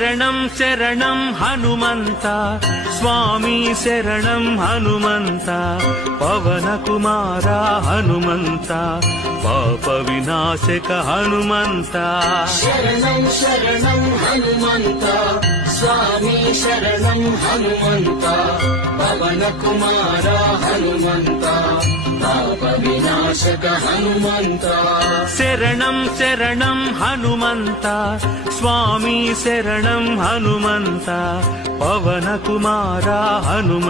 శరణం శరణం హనుమంత స్వామి శరణం హనుమంత పవన కుమార హనుమంత పాప వినాశక హనుమంత శరణం శరణం హనుమంత స్వామి శరణం హనుమంత పవన కుమార హనుమంత పాప వినాశక హనుమంత శరణం శరణం హనుమంత స్వామి శరణం హనుమంత పవన కుమార హనుమంత